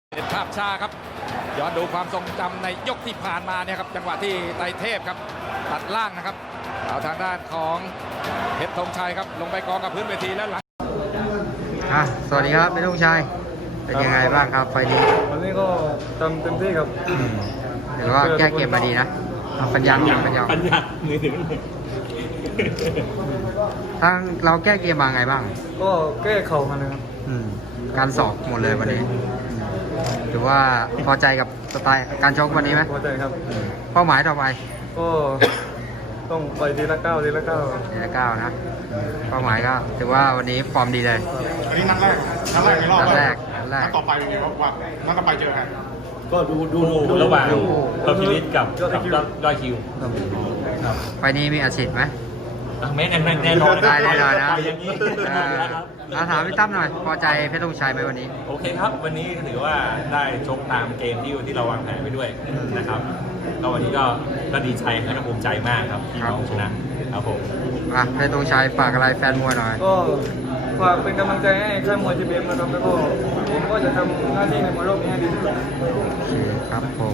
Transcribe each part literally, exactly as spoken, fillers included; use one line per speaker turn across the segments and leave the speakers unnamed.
เป็นภาพช้าครับย้อนดูความทรงจำในยกที่ผ่านมาเนี่ยครับจังหวะที่ไตรเทพครับตัดล่างนะครับเอาทางด้านของเพชรธงชัยครับลงไปกองกับพื้นเวทีแล้วหลัง
อ่ะสวัสดีครับเพชรธงชัยเป็นยังไงบ้างครับไฟล์นี้
วันนี้ก็ทำเต็มที่ครับ
ถือว่าแก้เกมมาดีนะปัญญาปัญญา
ปัญญามือถือ
ทางเราแก้เกมมาไงบ้าง
ก็แก้เข่ามาเลยครับ
การสอบหมดเลยวันนี้ถือว่าพอใจกับสไตล์การชกวันนี้ไหม
พอใจครับ
เป้าหมายต่อไป
ก็ต้องไปทีละก้าวทีละก้าว
ทีละก้าวนะเป้าหมายก็ถือว่าวันนี้ฟอร์มดีเลย
อันนี้นัดแรกนัดแรกในรอบ
นัดแรกนัดแรก
ต่อไปเป็นไงว่าว่านัดต่อไปเจอกัน
ก็ดูดูดูระหว่างเราพินิจกับกับดอยคิว
ไฟนี้มีอาชีพไหม
ไม่แน่แน่นอน
ได้แน่นอนนะ
อย่างนี้
เราถามพี่ตั้มหน่อยพอใจเพชรธงชัยไหมวันนี้
โอเคครับวันนี้ถือว่าได้ชกตามเกมที่ที่เราวางแผนไปด้วยนะครับก็วันนี้ก็ก็ดีใจและก็ภูมิใจมากครับที่น้องชนะครับผม
อ่ะเพชรธงชัยฝากอะไรแฟนมวยหน่อย
ก็ฝากเป็นกำลังใจให้ค่ายมวยทีเบมนะครับแล้วก็ผมก็จะทำหน้าที่ในมวยโลกนี้ให้ดีที่สุด
โอเคครับผม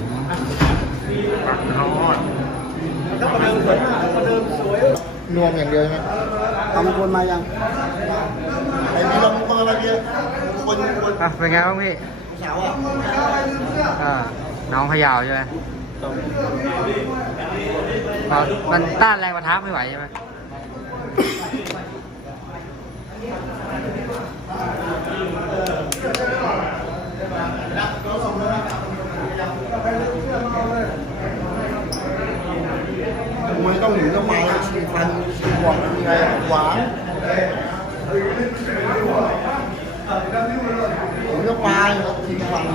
นวมอย่างเดียวใช่ไหมทำคนมายังไอ้มีลำคนอะไรเยอะคนคน
อ่ะเป็นไงบ้างพี่
สาวอ่ะ
อ่าน้องพยาวใช่ไหมมันต้านแรงประทะไม่ไหวใช่ไหม
มวยต้องหนีต้องมาชิงฟันชิงหวานยังไงหวานผมต้องมาชิงฟั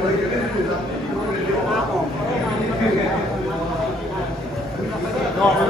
น